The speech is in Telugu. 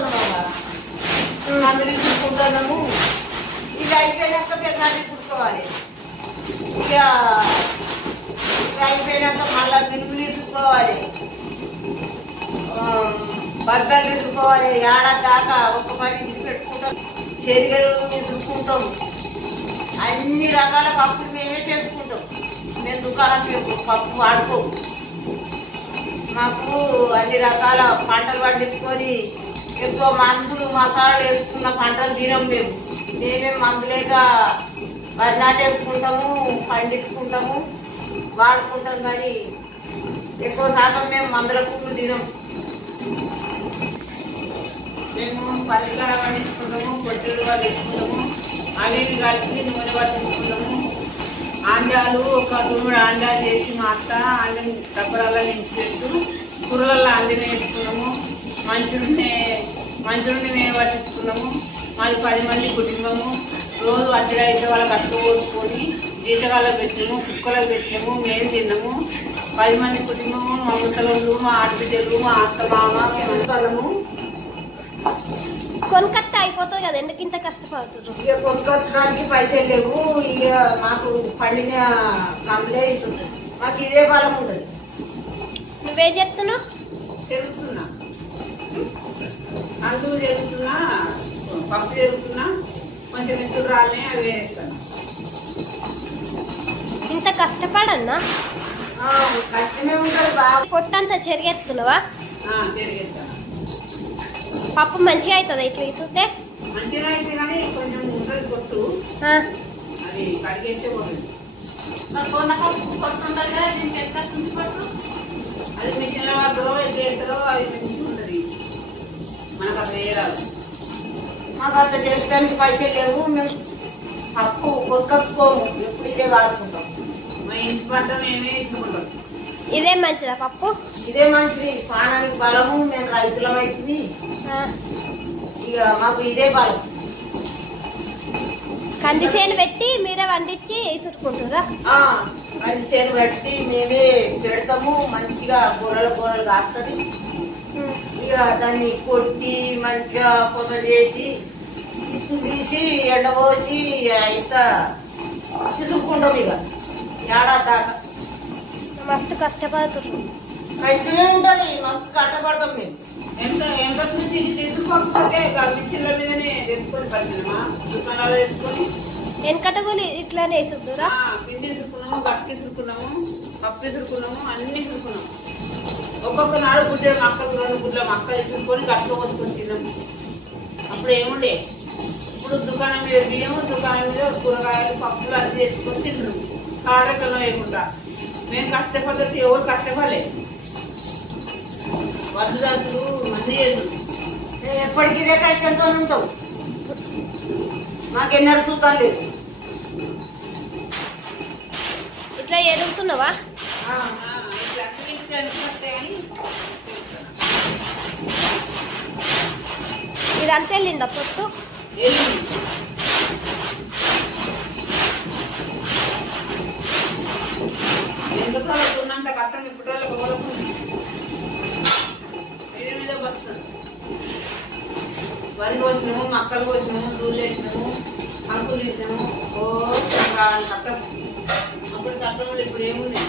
చుట్టుకుంటున్నాము మందులు చుట్టుకుంటున్నాము ఇక అయిపోయినాక పెద్దది చూసుకోవాలి ఇక ఇవి అయిపోయినాక మళ్ళా మినుములు చూసుకోవాలి బద్దలు తీసుకోవాలి ఏడాది దాకా ఒక పని పెట్టుకుంటాం శనగలు తీసుకుంటాం అన్ని రకాల పప్పులు మేమే చేసుకుంటాం. మేము దుకాణం పప్పు వాడుకోము మాకు అన్ని రకాల పంటలు పండించుకొని ఎక్కువ మందులు మసాలాలు వేసుకున్న పంటలు తినం మేము. మేమే మందులేక వరి నాటేసుకుంటాము పండించుకుంటాము వాడుకుంటాం కానీ ఎక్కువ శాతం మేము మందుల కుట్లు తినం. మేము పల్లెకాడ పండించుకుంటాము పొట్టెలు పండించుకుంటాము అవి ఇవి కలిపి నూనె పట్టించుకుంటాము ఆండాలు ఒక తొమ్మిది ఆండాలు చేసి మా అత్త ఆండం డబ్బరాల్లో నించి పెట్టు కూరలలో ఆండం వేసుకున్నాము. మంచుడినే మంచుడిని పట్టించుకున్నాము. మళ్ళీ పది మంది కుటుంబము. రోజు అద్దె అయితే వాళ్ళకి అట్టు పోసుకొని పెట్టాము కుక్కలకు పెట్టాము మేము తిన్నాము. పది మంది కుటుంబము మా ముసలోళ్ళు మా ఆడబిడ్డలు మా అత్త మామ మేము అందరము కొనకత్త అయిపోతుంది కదా ఎందుకు ఇంత కష్టపడుతున్నారు? ఇక కొనుక్కొచ్చడానికి పైసలు లేవు ఇక మాకు పండిన కంప్లే ఇస్తుంది. మాకు ఇదే బలం ఉండదు నువ్వేం చెప్తున్నావు? జరుగుతున్నా అందుకు జరుగుతున్నా పప్పు కొంచెం ఎత్తులు రాలే అవి వేస్తాను. ఇంత కష్టపడన్నా? కష్టమే ఉంటుంది బాగా పొట్టంతా చెరిగెత్తున్నావా? తిరిగేస్తాను పప్పు మంచిగా అవుతుంది ఇట్లా ఇస్తుంటే మాకు అట్లా చేయడానికి పైసలు లేవు మేము పప్పు కొనుక్కొచ్చుకోము ఎప్పుడు ఇదే వాడుకుంటాం. మా ఇంటి పంట మేమే ఇచ్చుకుంటాం. ఇదే మంచిదా పప్పు? ఇదే మంచిది పానానికి బలము మేము రైతులమైంది ఆ, ఇక మాకు ఇదే బలం కంది చేను పెట్టి మీరే వండించి ఇసురుకుంటారా ఆ, అది చేను పెట్టి మేమే పెడతాము మంచిగా కూరలు కూరలు కాస్తుంది. ఇక దాన్ని కొట్టి మంచిగా పొద చేసి తీసి ఎండపోసి ఇంత తీసుకుంటాం ఇక ఏడాది దాకా? మస్తు కష్టపడుతున్నారు కష్టమే ఉంటుంది మస్తు కట్టబడతాం మేము. వెనకట కూడా ఇట్లానే వేసుకున్నారా పిండి ఇసుకున్నాము గట్టి ఇసుకున్నాము పప్పు ఇసుకున్నాము అన్ని ఇసుకున్నాము ఒక్కొక్క నాడు గుడ్డ మక్కలు రెండు గుడ్ల అక్క ఇసుకొని గట్టిగా తిన్నాము అప్పుడు ఏముండే? ఇప్పుడు దుకాణం మీద బియ్యము దుకాణం మీద కూరగాయలు పప్పులు అన్ని వేసుకొని తిన్నాము కాడకలం వేయకుండా మేము కష్టపడ్డట్టు ఎవరు కష్టపడలేదు వడ్లు అన్నీ వేసుకుంటాం మేము ఎప్పటికీ ఇదే కష్టంతో ఉంటాం మాకెన్నడు సుఖం లేదు. ఇట్లా ఎరుగుతున్నావా ఇదంతా వెళ్ళిందా పొట్టు వెళ్ళింది ఎందుకు ఉన్నంత కష్టం ఇప్పుడు వాళ్ళకి ఓడకుంది మీద మీద వస్తుంది వరి కోసినాము మక్కలు కోసినాము దూళ్ళు వేసినాము అంకులు వేసినాము ఓ కష్టం అప్పుడు కష్టం ఇప్పుడు ఏముంది?